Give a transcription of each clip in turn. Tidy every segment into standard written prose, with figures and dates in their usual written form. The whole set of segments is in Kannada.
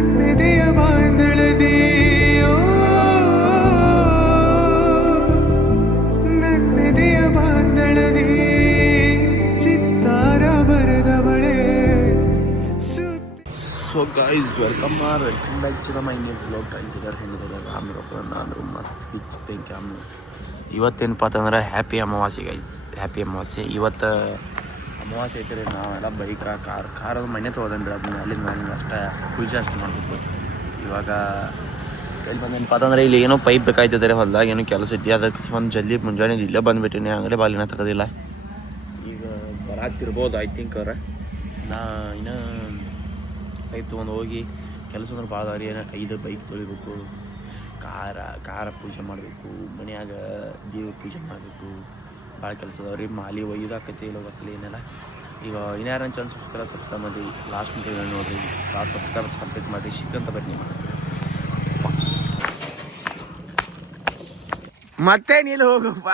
ನನ್ನೆದೆಯ ಬಾಂಧಳದಿ ನನ್ನೆದೆಯ ಬಾಂಧಳದಿ ಚಿತ್ತಾರ ಬರೆದವಳೆ. So guys welcome back to the my new blog. Guys ಹೆಂಗಿದ್ದಾರೆ ಆಮಿರಪ್ಪ ನಾನು ಮಸ್ತ್ ಥ್ಯಾಂಕ್ ಯು. ಇವತ್ತೇನಪ್ಪ ಅಂತಂದ್ರೆ ಹ್ಯಾಪಿ ಅಮಾವಾಸ್ಯೆ ಗೈಸ್, ಹ್ಯಾಪಿ ಅಮಾವಾಸ್ಯೆ. ಇವತ್ತು ಅಮಾವಾಸ್ಯೆ ಐತೆ ರೀ. ನಾವೆಲ್ಲ ಬೈಕ್ ಕಾರದ ಮನೆ ತೊಗೊಳನ್ರಿ, ಅದನ್ನ ಅಲ್ಲಿಂದ ನಾನಿಂದ ಅಷ್ಟೇ ಪೂಜೆ ಅಷ್ಟು ಮಾಡಬೇಕು. ಇವಾಗ ಎಲ್ಲಿ ಬಂದೇನಪ್ಪ ಅಂತಂದ್ರೆ ಇಲ್ಲಿ ಏನೋ ಪೈಪ್ ಬೇಕಾಯ್ತದೆ ಹೊಲ್ದಾಗ, ಏನೋ ಕೆಲಸ ಐತಿ. ಅದಕ್ಕೆ ಒಂದು ಜಲ್ದಿ ಮುಂಜಾನೆ ಇಲ್ಲೇ ಬಂದುಬಿಟ್ಟಿನಿ, ಅಂಗಡಿ ಬಾಲಿನ ತಗೋದಿಲ್ಲ. ಈಗ ಬರಾತಿರ್ಬೋದು ಐ ಥಿಂಕ್ ಅವ್ರ. ನಾ ಇನ್ನೂ ಪೈಪ್ ತೊಗೊಂಡು ಹೋಗಿ ಕೆಲಸ ಅಂದ್ರೆ ಭಾಳ ಅದಾವ ರೀ. 5 ಬೈಕ್ ತೊಳಿಬೇಕು, ಕಾರ ಪೂಜೆ ಮಾಡಬೇಕು, ಮನ್ಯಾಗ ದೇವ್ರ ಪೂಜೆ ಮಾಡಬೇಕು, ಭಾಳ ಕೆಲಸ ಅದಾವ ರೀ. ಮಾಲಿ ಒಯ್ದಾಕತಿ ಇಲ್ಲ ಗೊತ್ತಿಲ್ಲ ಏನೆಲ್ಲ. ಈಗ ಇನ್ಯಾರ ಚಾನಲ್ ಸಬ್ಸ್ಕ್ರೈಬ್ ಮಾಡಿ ಲಾಸ್ಟ್ ಅಂತ ನೋಡಿರಿ. ಸಬ್ಸ್ಕ್ರೈಬ್ ಕಂಪ್ಲೀಟ್ ಮಾಡಿರಿ, ಸಿಕ್ಕಂತ ಬನ್ನಿ. ಮತ್ತೆ ನೀನು ಹೋಗಪ್ಪ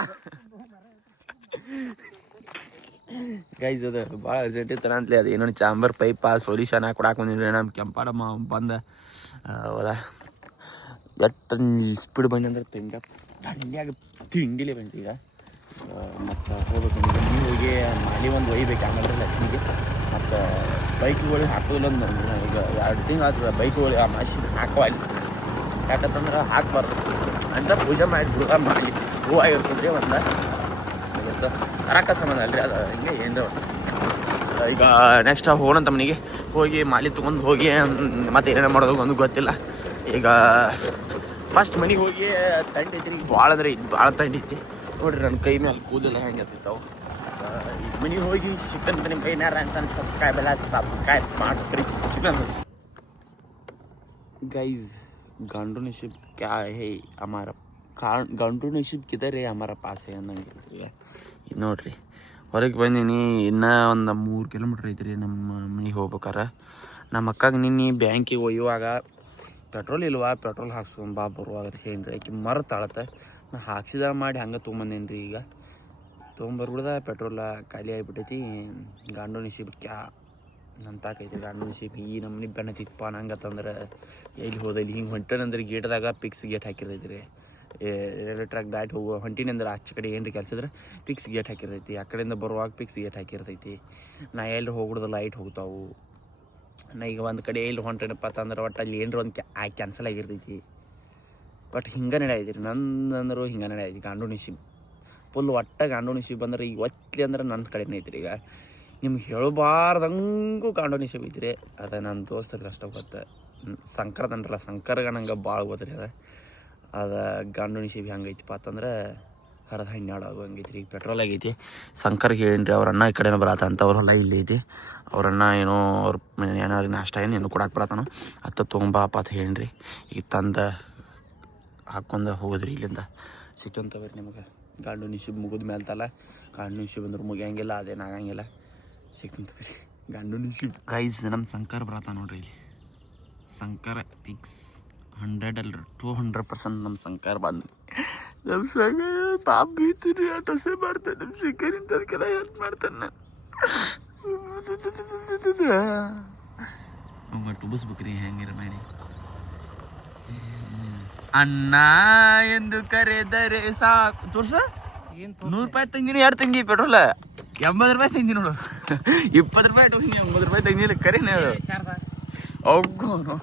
ಗೈಸ್. ಅದು ಭಾಳ ಅರ್ಜೆಂಟ್ ಇತ್ತು ಅಂತಲೇ. ಅದು ಏನೋ ಚಾಂಬರ್ ಪೈಪ್ ಸೊಲ್ಯೂಷನ್ ಹಾಕಿ ಕೊಡಾಕ್ ಬಂದಿದ್ರಿ ನಮ್ಮ ಕೆಂಪಾಡಮ್ಮ ಬಂದ. ಹೌದಾ ಎಷ್ಟು ಸ್ಪೀಡ್ ಬಂದು ಅಂದ್ರೆ ಥಂಡಿಯಾಗ ತಿಂಡಿಲೇ ಬಂತು ಈಗ. ಮತ್ತು ಹೋಗ್ಬೇಕು ನೀವು ಹೋಗಿ ಮಾಲಿ ಒಂದು ಒಯ್ಬೇಕು ಆಮೇಲೆ ಲಕ್ಷ್ಮಿಗೆ. ಮತ್ತು ಬೈಕ್ಗಳಿಗೆ ಹಾಕೋದಿಲ್ಲ ಅಂದು ಈಗ 2 ತಿಂಗಳು ಆಗ್ತದೆ ಬೈಕ್ಗಳಿಗೆ ಆ ಮಷಿನ್ ಹಾಕುವಲ್ಲಿ. ಯಾಕಂತಂದ್ರೆ ಹಾಕಬಾರ್ದು ಅಂತ ಪೂಜೆ ಮಾಡಿಬಿಡು. ಮಾಡಿ ಹೂವಾಗಿರ್ತದೆ ಒಂದು ಕರಾಕ ಸಂಬಂಧ ಅಲ್ರಿ, ಅದು ಹಿಂಗೆ ಏನು. ಈಗ ನೆಕ್ಸ್ಟ್ ಹೋಗೋಣಂತ ಮನೆಗೆ ಹೋಗಿ ಮಾಲಿ ತೊಗೊಂಡು ಹೋಗಿ ಮತ್ತೆ ಏನೇನು ಮಾಡೋದು ಒಂದು ಗೊತ್ತಿಲ್ಲ. ಈಗ ಫಸ್ಟ್ ಮನೆಗೆ ಹೋಗಿ ತಂಡಿ ಐತಿ ರೀ, ಭಾಳ ಅಂದ್ರೆ ಭಾಳ ತಂಡಿ ಐತಿ ನೋಡಿರಿ. ನನ್ನ ಕೈ ಮೇಲೆ ಕೂದಲೆಲ್ಲ ಹೆಂಗೆ ಹತ್ತಿತ್ತಾವೆ. ಈಗ ಮನೆಗೆ ಹೋಗಿ ಚಿಕನ್ ನಿಮ್ಮ ಕೈನಾರ ಅಂತ ಸಬ್ಸ್ಕ್ರೈಬ್ ಸಬ್ಸ್ಕ್ರೈಬ್ ಮಾಡ್ರಿ. ಚಿಕನ್ ಗೈಸ್ गांडू नसीब क्या है हमारा, ಗಂಡು ನಶೀಬ್ ಕಿದರೆ ಹಮಾರ ಪಾಸೆ ಅನ್ನಂಗೆ ನೋಡ್ರಿ. ಹೊರಗೆ ಬಂದೀನಿ, ಇನ್ನೂ ಒಂದು 3 ಕಿಲೋಮೀಟ್ರ್ ಐತ್ರಿ ನಮ್ಮ ಮನೆಗೆ ಹೋಗ್ಬೇಕಾರೆ. ನಮ್ಮ ಅಕ್ಕಾಗ ನಿನ್ನೆ ಬ್ಯಾಂಕಿಗೆ ಒಯ್ಯುವಾಗ ಪೆಟ್ರೋಲ್ ಇಲ್ವಾ, ಪೆಟ್ರೋಲ್ ಹಾಕ್ಸ್ಕೊಂಬಾ ಬರುವಾಗ ಏನ್ರಿ ಆಕೆ ಮರ್ತಾಳತ್ತೆ. ನಾ ಹಾಕ್ಸಿದ ಮಾಡಿ ಹಂಗೆ ತೊಗೊಂಬಂದೇನಿ ರೀ. ಈಗ ತೊಗೊಂಬರ್ಬಿಡ್ದ ಪೆಟ್ರೋಲ ಖಾಲಿ ಆಗಿಬಿಟ್ಟೈತಿ. ಗಾಂಡು ನಶೀಬ್ ಕ್ಯಾ ನಂತಾಕೈತಿ ಗಾಂಡು ನಶೀಬ್. ಈ ನಮ್ಮನೆ ಬೆನ್ನತಿಪ್ಪ ನಂಗತ್ತಂದ್ರೆ ಎಲ್ಲಿ ಹೋದಲ್ಲಿ ಹಿಂಗೆ ಹೊಂಟನಂದ್ರೆ ಗೇಟ್ದಾಗ ಪಿಕ್ಸ್ ಗೇಟ್ ಹಾಕಿರ್ತೈತಿ ರೀ. ರೈಲ್ವೆ ಟ್ರ್ಯಾಕ್ ಡಾಟ್ ಹೋಗೋ ಹೊಂಟಿನಂದ್ರೆ ಆಚೆ ಕಡೆ ಏನು ರೀ ಕೆಲಸಿದ್ರೆ ಪಿಕ್ಸ್ ಗೇಟ್ ಹಾಕಿರ್ತೈತಿ. ಆ ಕಡೆಯಿಂದ ಬರುವಾಗ ಪಿಕ್ಸ್ ಗೇಟ್ ಹಾಕಿರ್ತೈತಿ. ನಾ ಎಲ್ಲಿ ಹೋಗ್ಬಿಡ್ದು ಲೈಟ್ ಹೋಗ್ತಾವು. ನಾ ಈಗ ಒಂದು ಕಡೆ ಎಲ್ಲಿ ಹೊಂಟೇನಪ್ಪ ಅಂತಂದ್ರೆ ಒಟ್ಟು ಅಲ್ಲಿ ಏನರ ಒಂದು ಕ್ಯಾನ್ಸಲ್ ಆಗಿರ್ತೈತಿ. ಬಟ್ ಹಿಂಗೆ ನಡೆಯೈತಿ ರೀ ನಂದಂದ್ರು, ಹಿಂಗೆ ನಡೆಯೈತಿ ಗಾಂಡು ನಶೀಬ್ ಫುಲ್. ಒಟ್ಟ ಗಾಂಡು ನಶೀಬ್ ಅಂದ್ರೆ ಈಗ ಒತ್ತಲಿ ಅಂದ್ರೆ ನನ್ನ ಕಡೆನೇ ಐತಿ ರೀ. ಈಗ ನಿಮ್ಗೆ ಹೇಳಬಾರ್ದಂಗೂ ಗಾಂಡು ನಶೀಬ್ ಐತ್ರಿ. ಅದ ನನ್ನ ದೋಸ್ತರಿಗೆ ಅಷ್ಟ ಗೊತ್ತ. ಸಂಕರದ ಅಂದ್ರಲ್ಲ, ಸಂಕರ್ಗ ನಂಗೆ ಭಾಳ ಗೊತ್ತ್ರಿ. ಅದು ಗಾಂಡು ನಶೀಬ್ ಹೆಂಗೈತಿಪ್ಪ ಅಂತಂದ್ರೆ ಹರಿದು 12 ಆಗೋ ಹಂಗೈತಿ. ಈಗ ಪೆಟ್ರೋಲ್ ಆಗೈತಿ. ಸಂಕರ್ಗೆ ಹೇಳಿನ್ರಿ, ಅವ್ರ ಅಣ್ಣ ಈ ಕಡೆನೂ ಬರತ್ತ ಅಂತ. ಅವ್ರ ಹೊಲ ಇಲ್ಲಿ ಐತಿ. ಅವ್ರನ್ನ ಏನೋ ಅವ್ರ ಏನಾರು ನಾಷ್ಟ ಏನು ಕೊಡಕ್ಕೆ ಬರತ್ತಾನೋ ಅತ್ತ ತೊಗೊಂಬಾಪ ಅಂತ ಹೇಳಿನ್ರಿ. ಈಗ ತಂದು ಹಾಕ್ಕೊಂಡು ಹೋಗೋದ್ರಿ ಇಲ್ಲಿಂದ. ಸಿಟ್ಟಂತ ಬರ್ರಿ ನಿಮಗೆ. ಗಾಂಡು ನಶೀಬ್ ಮುಗಿದ ಮೇಲೆ ತಲ್ಲ ಗಾಂಡು ನಶೀಬ್ ಅಂದ್ರೆ ಮುಗಿಯಂಗಿಲ್ಲ, ಅದೇನು ಆಗಂಗಿಲ್ಲ. ಸಿಕ್ತಂತ ಬರ್ರಿ ಗಾಂಡು ನಶೀಬ್. ಗೈಸ್ ನಮ್ಮ ಸಂಕರ್ ಬರತ್ತ ನೋಡ್ರಿ ಇಲ್ಲಿ. ಸಂಕರ ಫಿಕ್ಸ್ 100 ಅಲ್ರಿ 200% ನಮ್ಮ ಸಂಕರ್ ಬಂದು. ನಮ್ಮ ಸಂಕರ್ ಪಾಪ ಬೀತೀರಿ ಆಟಸೆ ಮಾಡ್ತಾನೆ. ನಮ್ಮ ಸಂಕರಿಂದ ಅದಕ್ಕೆಲ್ಲ ಹೆಲ್ಪ್ ಮಾಡ್ತಾನೆ. ಅವಾಗ ಟುಬಸ್ಬೇಕ್ರಿ ಹೆಂಗಿರ ಮಾಡಿ. ಅಣ್ಣ ಎಂದು ಕರೆದರೆ ಸಾಕು. ತೋರ್ಸ 100 ರೂಪಾಯಿ ತಂದಿನಿ, 2 ತಂಗಿ ಪೆಟ್ರೋಲ್ 80 ರೂಪಾಯಿ ತಂದಿ ನೋಡು. 20 ರೂಪಾಯಿ ಟೋಕಿನಿ, 80 ರೂಪಾಯಿ ತಂದಿಲ್ಲ ಕರೀನ ಹೇಳು. ಹೋಗೋನು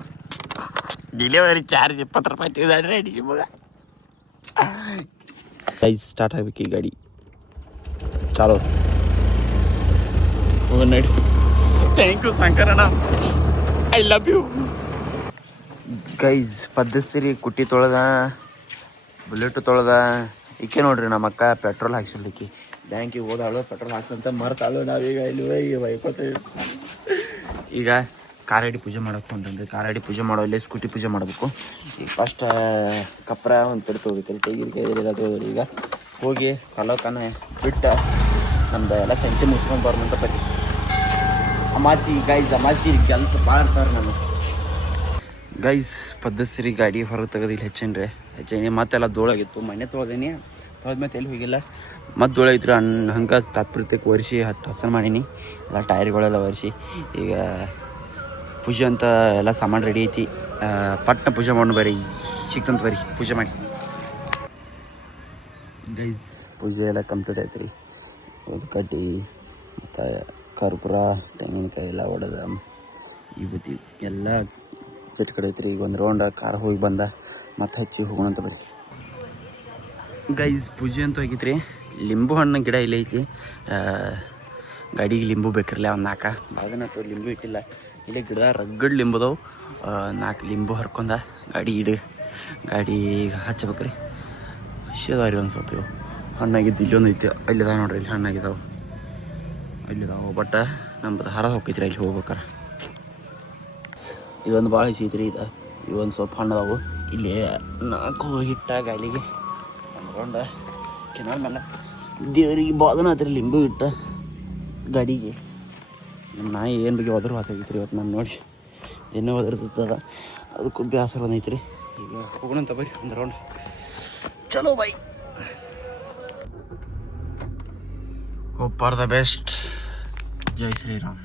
ಡಿಲಿವರಿ ಚಾರ್ಜ್ 20 ರೂಪಾಯಿ ತೆಗೆದಾಡ್ರಿ ಅಡಿಸಿ ಮಗ. ಗೈಸ್ ಸ್ಟಾರ್ಟ್ ಆಗ್ಬೇಕು ಈ ಗಾಡಿ. ಚಾಲೋ ಹೋಗೋಣ ನಡಿ. ಥ್ಯಾಂಕ್ ಯು ಶಂಕರಣ್ಣ, ಐ ಲವ್ ಯು. ಗೈಸ್ ಪದ್ಧತಿ ಕುಟ್ಟಿ ತೊಳೆದ, ಬುಲೆಟ್ ತೊಳೆದ. ಈಕೆ ನೋಡ್ರಿ ನಮ್ಮ ಅಕ್ಕ ಪೆಟ್ರೋಲ್ ಹಾಕ್ಸಿರ್ಲಿಕ್ಕೆ ಬ್ಯಾಂಕಿಗೆ ಹೋದಾಳು. ಪೆಟ್ರೋಲ್ ಹಾಕ್ಸಂತ ಮರ್ತಾಳು. ನಾವೀಗ ಇಲ್ಲಿ ಬೈಕೋತೇವೆ. ಈಗ ಕಾರಡಿ ಪೂಜೆ ಮಾಡೋಕೆ ಹೊಂಟನ್ರಿ. ಕಾರಡಿ ಪೂಜೆ ಮಾಡೋ ಇಲ್ಲೇ ಸ್ಕೂಟಿ ಪೂಜೆ ಮಾಡಬೇಕು. ಈಗ ಫಸ್ಟ್ ಕಪ್ರ ಒಂದು ಕಡೆ ತೊಗೋಬೇಕಲ್ಲಿ, ತೆಗಿರಿಕೆಲ್ಲ ತೊಗೋದ್ರಿ. ಈಗ ಹೋಗಿ ಕಲೋಕನ ಬಿಟ್ಟು ನಮ್ದು ಎಲ್ಲ ಸಂಖ್ಯೆ ಮುಗಿಸ್ಕೊಂಡು ಬರೋಂತ ಬರೀ. ಅಮಾಸಿ ಗೈಸ್, ಅಮಾಸಿ ಕೆಲಸ ಭಾಳ ಇರ್ತಾರೆ ನಾನು. ಗೈಸ್ ಪದ್ಧತಿ ಗಾಡಿ ಹೊರಗೆ ತೆಗೋದಿಲ್ಲ ಹೆಚ್ಚೇನಿ. ಮತ್ತೆಲ್ಲ ಧೂಳಾಗಿತ್ತು. ಮನೆ ತೊಳೆದೀನಿ, ತೊಳೆದ್ಮೇಲೆ ಎಲ್ಲಿ ಹೋಗಿಲ್ಲ. ಮತ್ತು ಧೂಳ ಐತ್ರಿ. ಹಂಗೆ ತಾತ್ಪರ್ಯಕ್ಕೆ ಒರೆಸಿ ಹಸನ್ ಮಾಡೀನಿ. ಎಲ್ಲ ಟೈರ್ಗಳೆಲ್ಲ ಒರೆಸಿ ಈಗ ಪೂಜೆ ಅಂತ ಎಲ್ಲ ಸಾಮಾನು ರೆಡಿ ಐತಿ. ಪಟ್ನ ಪೂಜೆ ಮಾಡೋಣ ಬರ್ರಿ, ಸಿಕ್ತಂತ ಬರ್ರಿ ಪೂಜೆ ಮಾಡಿ. ಗೈಸ್ ಪೂಜೆ ಎಲ್ಲ ಕಂಪ್ಲೀಟ್ ಆಯ್ತು ರೀ. ಕಡ್ಡಿ ಮತ್ತು ಕರ್ಪೂರ ತೆಂಗಿನಕಾಯಿ ಎಲ್ಲ ಹೊಡೆದ ಈ ಬುತ್ತಿ ಎಲ್ಲ ಕೆಟ್ಟ ಕಡೆ ಐತ್ರಿ. ಈಗ ಒಂದು ರೌಂಡ್ ಕಾರ ಹೋಗಿ ಬಂದ ಮತ್ತೆ ಹಚ್ಚಿ ಹೋಗೋಣ ಅಂತ ಬರ್ರಿ. ಗೈಸ್ ಪೂಜೆ ಅಂತೂ ಆಗಿತ್ರಿ. ಲಿಂಬು ಹಣ್ಣು ಗಿಡ ಇಲ್ಲೇ ಐತಿ. ಗಾಡಿಗೆ ಲಿಂಬು ಬೇಕಿರಲ್ಲ ಒಂದು 4 ಭಾಗನತ್ತು ಲಿಂಬು ಇಟ್ಟಿಲ್ಲ. ಇಲ್ಲೇ ಗಿಡ ರಗ್ಗಡ್ ಲಿಂಬುದವು. 4 ಲಿಂಬು ಹರ್ಕೊಂಡ ಗಾಡಿ ಹಚ್ಬೇಕ್ರಿ. ಅದಾವ ರೀ ಒಂದು ಸ್ವಲ್ಪ ಇವು ಹಣ್ಣಾಗಿದ್ದು. ಇಲ್ಲೊಂದು ಐತಿ, ಅಲ್ಲಿದಾವೆ ನೋಡ್ರಿ, ಇಲ್ಲಿ ಹಣ್ಣಾಗಿದ್ದಾವೆ, ಅಲ್ಲಿದಾವೆ. ಬಟ್ ನಮ್ಮದು ಹರ ಹೋಗ್ತೈತ್ರಿ ಅಲ್ಲಿ ಹೋಗ್ಬೇಕಾರೆ. ಇದೊಂದು ಭಾಳ ಐತ್ರಿ. ಇವೊಂದು ಸ್ವಲ್ಪ ಹಣ್ಣದಾವು. ಇಲ್ಲಿ 4 ಹಿಟ್ಟ ಗಾಲಿಗೆ ಅಂದ್ಕೊಂಡು ಕೆನಾಲ್ ಮೇಲೆ ದೇವ್ರಿಗೆ ಬಾದನ ಆತ್ರಿ ಲಿಂಬು ಇಟ್ಟ ಗಾಡಿಗೆ. ನಮ್ಮ ನಾಯಿ ಏನು ಬಗ್ಗೆ ಹೋದ್ರೂ ಆತಾಗಿತ್ತು ರೀ ಇವತ್ತು. ನಾನು ನೋಡಿ ಏನೋ ಒದರ್ತದ, ಅದಕ್ಕೂ ಬೇಸರ ಬಂದೈತ್ರಿ. ಈಗ ಹೋಗೋಣಂತ ಬರ್ರಿ ಒಂದು ರೌಂಡ್. ಚಲೋ bye. Hope for the best. ಜೈ ಶ್ರೀರಾಮ್.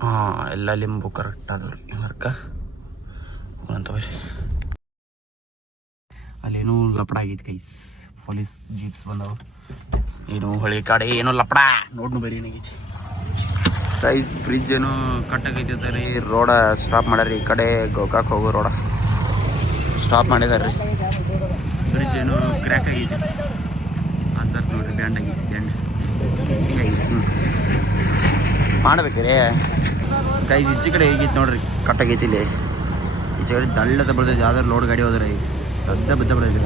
ಹಾಂ ಎಲ್ಲ ಲಿಂಬು ಕರೆಕ್ಟ್ ಅದು ರೀ. ಹರ್ಕ ಹೋಗೋಣಂತ ಬರ್ರಿ. ಅಲ್ಲೇನೋ ಲಪಡ ಆಗೈತಿ ಗೈಸ್. ಪೊಲೀಸ್ ಜೀಪ್ಸ್ ಬಂದವು. ಏನು ಹೊಳಿ ಕಡೆ ಏನೋ ಲಪಡ ನೋಡ್ನು ಬರೀ ಏನಾಗೈತಿ ಗೈಸ್. ಬ್ರಿಡ್ಜ್ ಏನೋ ಕಟ್ಟಾಗೈತೆ ರೀ. ರೋಡ ಸ್ಟಾಪ್ ಮಾಡ್ಯಾರ. ಈ ಕಡೆ ಗೋಕಾಕ್ ಹೋಗೋ ರೋಡ ಸ್ಟಾಪ್ ಮಾಡಿದಾರೆ ರೀ. ಬ್ರಿಡ್ಜ್ ಏನೋ ಕ್ರ್ಯಾಕ್ ಆಗೈತಿ. ಹಾಂ ಸರ್ ನೋಡಿರಿ, ಬ್ಯಾಂಡ್ ಆಗೈತಿ. ಹಿಂಗಾಗೈತಿ ಮಾಡ್ಬೇಕ್ರಿ ಗೈಸ್. ಈಚೆ ಕಡೆ ಹೇಗೈತಿ ನೋಡ್ರಿ, ಕಟ್ಟಾಗೈತಿ. ಇಲ್ಲಿ ಈಚೆ ಕಡೆ ದಳ್ಳದ ಬೆಳೆದೈತಿ. ಯಾವ್ದಾರು ಲೋಡ್ ಗಾಡಿ ಹೋದ್ರೆ ಸದ್ದ ಬಿದ್ದ ಬಿಡೈತಿ.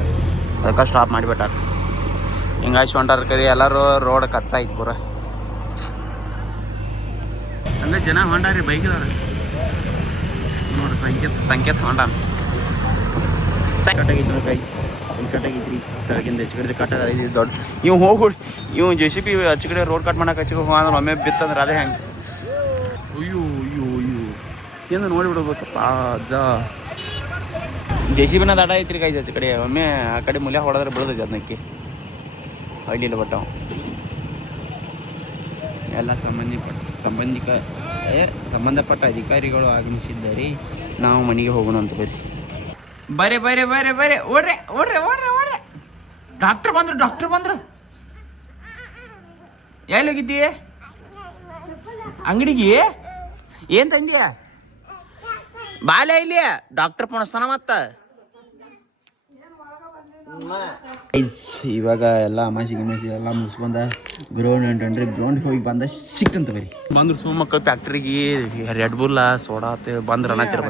ಅದಕ್ಕೆ ಸ್ಟಾಪ್ ಮಾಡಿಬಿಟ್ಟಾರ. ಹಿಂಗಾಗಿ ಹೊಂಟಾರ ಕರಿ ಎಲ್ಲರೂ. ರೋಡ್ ಕಚ್ಚ ಐತಿ ಪೂರ. ಹಂಗೆ ಜನ ಹೊಂಟಾರಿ ಬೈಕ್ ಇದಾರೆ ನೋಡ್ರಿ. ಸಂಕೇತ ಹೊಂಟಾನ. ಕಟ್ಟಾಗೈತಿ ನೋಡಿ ಗೈಸ್. ಇಲ್ಲಿ ಕಟ್ಟಾಗೈತ್ರಿ. ಕೆಳಗಿಂದ ಹೆಚ್ಚು ಕಡೆ ಕಟ್ಟದ ಐತಿ ದೊಡ್ಡ. ಇವು ಹೋಗಿ ಇವು JCB ಹಚ್ಚ ಕಡೆ ರೋಡ್ ಕಟ್ ಮಾಡಕ್ಕೆ ಹಚ್ಚಿಗೆ ಹೋಗಂದ್ರೆ ಒಮ್ಮೆ ಬಿತ್ತಂದ್ರೆ ಅದೇ ಹೆಂಗೆ. ಅಯ್ಯೋ ಅಯ್ಯೋ ಅಯ್ಯೋ ಏನು ನೋಡಿಬಿಡ್ಬೇಕಪ್ಪ ಅಜ್ಜ. JCBನ ದಡ ಐತ್ರಿ ಗೈಸ್ ಹಚ್ಚ ಕಡೆ. ಒಮ್ಮೆ ಆ ಕಡೆ ಮೂಲ್ಯ ಹೊಡೆದ್ರೆ ಬಿಡೋದೈತಿ ಅದನ್ನಕ್ಕೆ ಅಡ್ಡಿಲ್ಲ. ಬಟ್ ಅವು ಎಲ್ಲ ಸಂಬಂಧಪಟ್ಟ ಅಧಿಕಾರಿಗಳು ಆಗಮಿಸಿದ್ದಾರೆ. ನಾವು ಮನೆಗೆ ಹೋಗೋಣ ಅಂತ ಬರ್ರಿ. ಬರೇ ಓಡ್ರೆ. ಡಾಕ್ಟರ್ ಬಂದ್ರು. ಎಲ್ಲಿ ಹೋಗಿದ್ದೀ? ಅಂಗಡಿಗೆ ಏನ್ ತಂದಿಯ? ಬಾಲೆ ಇಲ್ಲಿ ಡಾಕ್ಟರ್ ಪೋಣಿಸ್ತಾನ ಮತ್ತ. ಇವಾಗ ಎಲ್ಲ ಅಮಾಸಿ ಎಲ್ಲ ಮುಗಿಸ್ಬಂದ ಗ್ರೌಂಡ್ ಹೊಂಟನ್ರಿ. ಗ್ರೌಂಡ್ಗೆ ಹೋಗಿ ಬಂದ ಸಿಕ್ತಂತ ಬರ್ರಿ. ಬಂದ್ರು ಸುಮ್ಮ ಮಕ್ಕಳು ಫ್ಯಾಕ್ಟ್ರಿಗೆ ರೆಡ್ ಬುಲ್ಲ ಸೋಡಾ ಅಂತ ಬಂದ್ರು ಅನ್ನತ್ತಿರ.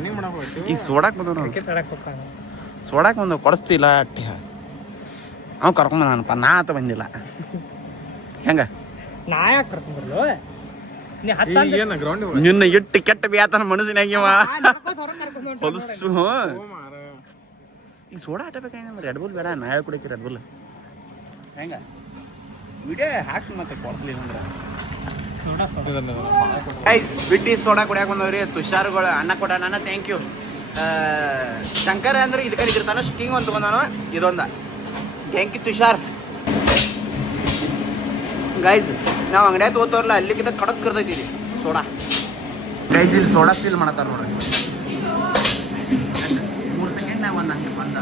ಈಗ ಸೋಡಾಕ್ ಬಂದವು ಕೊಡಿಸ್ತಿಲ್ಲ ಅಟ್ಟೆ. ಅವ್ ಕರ್ಕೊಂಡ್ ಬಂದನಪ್ಪ, ನಾ ಆತ ಬಂದಿಲ್ಲ. ಹೆಂಗ ನಾ ಯಾಕೆ ಕರ್ಕೊಂಡ್ಬರ್ಲು? ನಿನ್ನ ಇಟ್ಟು ಕೆಟ್ಟ ಬ್ಯಾತನ ಮನಸ್ಸಿನಾಗಿವ ಹೊಲಸು. ಈಗ ಸೋಡಾ ಆಟ ಬೇಕಾಗಿ ರೆಡ್ ಬುಲ್ ಬೇಡ, ನಾ ಹೇಳ್ಕೊಡಕ್ಕೆ ರೆಡ್ ಬುಲ್. ಹೆಂಗ ವಿಡಿಯೋ ಹಾಕಿ ಮತ್ತೆ ಕೊಡಿಸ್ಲಿಲ್ಲ ಅಂದ್ರೆ ಬಿಟ್ಟು ಸೋಡಾ ಕುಡಿಯಾಕ ಬಂದವ್ರಿ. ತುಷಾರ್ಗಳು ಅನ್ನ ಕೊಡ ನನ್ನ ಥ್ಯಾಂಕ್ ಯು. ಶಂಕರ್ ಅಂದ್ರೆ ಇದು ಕರಿತಿರ್ತಾನ. ಸ್ಟಿಂಗ್ ಅಂತ ಬಂದಾನು. ಇದೊಂದ ಥ್ಯಾಂಕ್ ಯು ತುಷಾರ್. ಗೈಸ್ ನಾವು ಅಂಗಡಿಯಾಗ ತಗೋತಾರಲ್ಲ ಅಲ್ಲಿಗಿಂತ ಕಡಕ್ ಕರ್ತೈತಿ ಸೋಡಾ. ಗೈಸ್ ಇಲ್ಲಿ ಸೋಡಾ ಫೀಲ್ ಮಾಡತ್ತಾರ ನೋಡ್ರಿ. 3 ಸೆಕೆಂಡ್ನಾಗ ಒಂದು ಹಂಗೆ ಬಂದ.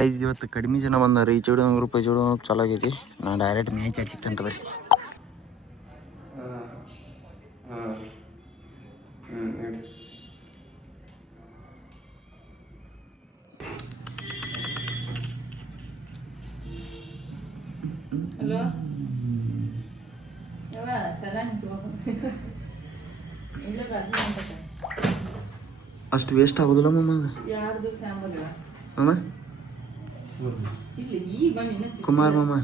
ಗೈಸ್ ಇವತ್ತು ಕಡಿಮೆ ಜನ ಬಂದಾರ. ಈ ಚೂಡಿ 1 ರೂಪಾಯಿ ಚೂಡು ಚಲೋ ಆಗೈತಿ. ನಾ ಡೈರೆಕ್ಟ್ ಮ್ಯಾಚ್ ಸಿಕ್ತಂತ ಬರ್ರಿ. ಹಲೋ ಅಷ್ಟು ವೇಸ್ಟ್ ಆಗೋದಿಲ್ಲ ಮಮ್ಮ ಅದು. ಮಾಮ ಕುಮಾರ್ ಮಾಮ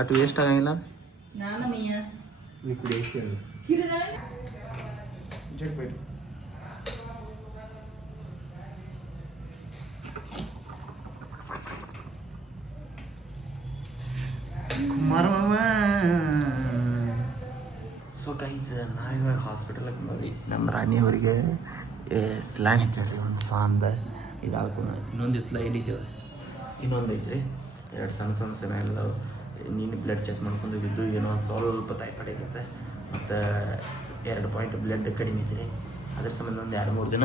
ಅಷ್ಟು ವೇಸ್ಟ್ ಆಗಂಗಿಲ್ಲ. ಕುಮಾರ್ ಮಾಮ. ಸೊ ಗೈಸ್ ನಾವಿವಾಗ ಹಾಸ್ಪಿಟಲ್ಗೆ ಬಂದ್ರಿ. ನಮ್ಮ ರಾಣಿಯವರಿಗೆ ಸ್ಲ್ಯಾನ್ ಹಚ್ಚಾರ್ರಿ ಒಂದು ಸಾಂದ. ಇದಾಕು ಇನ್ನೊಂದು ಇತ್ತಲ ಹಿಡಿತದ ಇನ್ನೊಂದು ಐತ್ರಿ 2 ಸಣ್ಣ ಸಮಯ ನೀನು ಬ್ಲಡ್ ಚೆಕ್ ಮಾಡ್ಕೊಂಡು ಹೋಗಿದ್ದು ಏನೋ ಸ್ವಲ್ಪ ಟೈಫಾಯ್ಡ್ ಐತೈತೆ ಮತ್ತು 2 ಪಾಯಿಂಟ್ ಬ್ಲಡ್ ಕಡಿಮೆ ಐತ್ರಿ ಅದ್ರ ಸಂಬಂಧ ಒಂದು 2-3 ದಿನ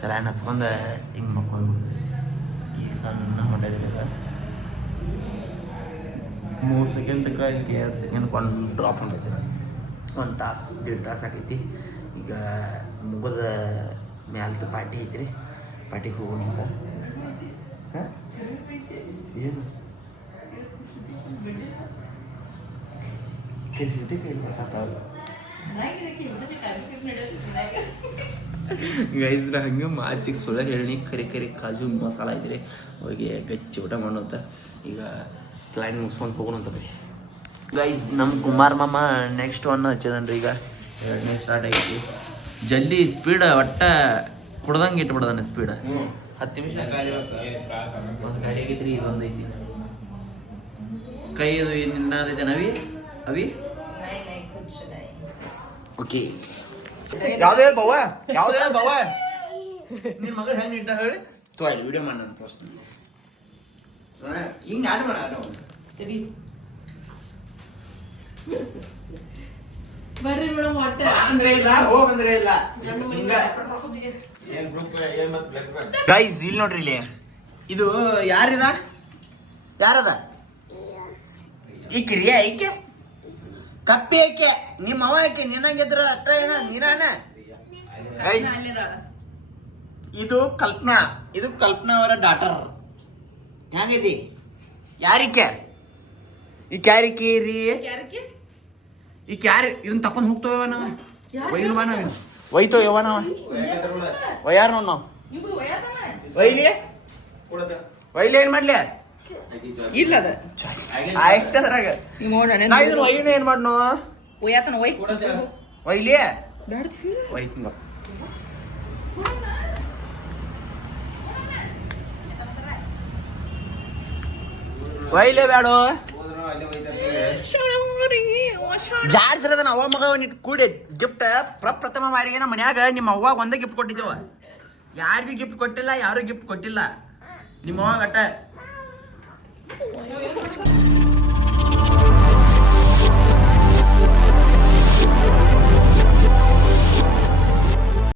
ಸಲೈನ್ ಹಚ್ಕೊಂಡು ಹಿಂಗೆ ಮಕ್ಕೊಂಡ್ಬಿಡ್ತೀವಿ ಈಗ ಸಣ್ಣ ಹೊಂಡಿದ್ರೆ 3 ಸೆಕೆಂಡ್ಗೆ 2 ಸೆಕೆಂಡ್ ಒಂದು ಡ್ರಾಪ್ ಹೊಂಡೈತಿ 1 ತಾಸು 1.5 ತಾಸು ಆಗೈತಿ ಈಗ ಮುಗದ ಮ್ಯಾಲ್ದು ಪಾರ್ಟಿ ಐತ್ರಿ ಪಾರ್ಟಿಗೆ ಹೋಗೋಣ ಅಂತ ಹಾಂ ಏನು ಕೆಲ್ಸಕ್ಕೆ ಕೈ ಬರ್ತಾವ ಗೈಸ್ ನಾ ಹಂಗೆ ಮಾತಿಗೆ ಸುಳ್ಳು ಹೇಳಿ ಕರಿ ಕಾಜು ಮಸಾಲ ಐತ್ರಿ ಹೋಗಿ ಗಚ್ಚಿ ಊಟ ಮಾಡೋಂತ ಈಗ ಸ್ಲೈಡ್ ಮುಗಿಸ್ಕೊಂಡು ಹೋಗೋಣ ಅಂತ ಬರೀ ಗೈಸ್ ನಮ್ಮ ಕುಮಾರ್ ಮಾಮ ನೆಕ್ಸ್ಟ್ ಒನ್ ಹಚ್ಚಿದನ್ರಿ ಈಗ 2ನೇ ಸ್ಟಾರ್ಟ್ ಐತಿ ಜಲ್ದಿ ಸ್ಪೀಡ್ ಒಟ್ಟ ಕುಡ್ದಂಗೆ ಇಟ್ಬಿಡ್ದಾನೆ ಸ್ಪೀಡ್ 10 ನಿಮಿಷ ಒಂದು ಗಾಡಿ ಆಗೈತ್ರಿ ಇದೊಂದು ಐತಿ ಕೈ ಇದು ನಿನ್ನದೈತೆ ಅವಿ ಓಕೆ ಯಾವ್ದೇ ಬವ್ವ ನಿನ್ನ ಮಗ ಹೆಂಗೆ ಇಡ್ತಾ ಹೇಳಿ ತೊಯ್ಲಿ ವಿಡಿಯೋ ಮಾಡಿ ನಾನು ತೋರಿಸ್ತೀನಿ ಹಿಂಗೆ ಆಡ್ ಮಾಡ ಬರ್ರಿ ಮೇಡಮ್ ಹೊಟ್ಟೆ ಅಂದ್ರೆ ಇಲ್ಲ ಹೋಗಂದ್ರೆ ಇಲ್ಲ ಗೈಸ್ ಇಲ್ಲಿ ನೋಡ್ರಿ ಇಲ್ಲಿ ಇದು ಯಾರದ ಈಕಿರಿ ಐಕೆ ಕಪ್ಪಿ ಐಕೆ ನಿಮ್ಮ ಅವ ಐಕೆ ನಿನ್ನಂಗಿದ್ರ ಅಷ್ಟ ಏನ ನೀರಾನ ಇದು ಕಲ್ಪನಾ ಅವರ ಡಾಟರ್ ಹೆಂಗೈತಿ ಯಾರಿಕೆ ಈ ಕ್ಯಾರಿಕೆ ರೀ ಈ ಕ್ಯಾರಿ ಇದನ್ನ ತಕೊಂಡ್ ಹೋಗ್ತೇವ ನಾವು ಒಯ್ನು ಬಾ ನಾವು ಒಯ್ತೋ ಯಾವ ನಾವು ಒಯ್ಯಾರ ನಾವು ಒಯ್ಲಿ ಏನ್ ಮಾಡ್ಲಿ ಇಲ್ಲ ಅದ ಆಯ್ತದ್ರಾಗ ನಾ ಇದನ್ನ ಒಯ್ನ ಏನ್ ಮಾಡ್ನು ಒಯ್ಯಾತನ ಒಯ್ಲಿ ಒಯ್ತೀನಿ ಬಾ ಒಯ್ಲೇ ಬೇಡೋ ಜಾಡ್ಸಿರದ ಅವ್ವ ಮಗ ಒಂದಿಟ್ಟು ಕೂಡಿ ಗಿಫ್ಟ್ ಪ್ರಪ್ರಥಮ ಮಾರಿಗೆ ನಮ್ಮ ಮನ್ಯಾಗ ನಿಮ್ಮ ಅವ್ವಾಗ ಒಂದೇ ಗಿಫ್ಟ್ ಕೊಟ್ಟಿದ್ದೇವ ಯಾರಿಗೂ ಗಿಫ್ಟ್ ಕೊಟ್ಟಿಲ್ಲ ಯಾರು ಗಿಫ್ಟ್ ಕೊಟ್ಟಿಲ್ಲ ನಿಮ್ಮ ಅವ್ವಾಗ ಅಟ್ಟ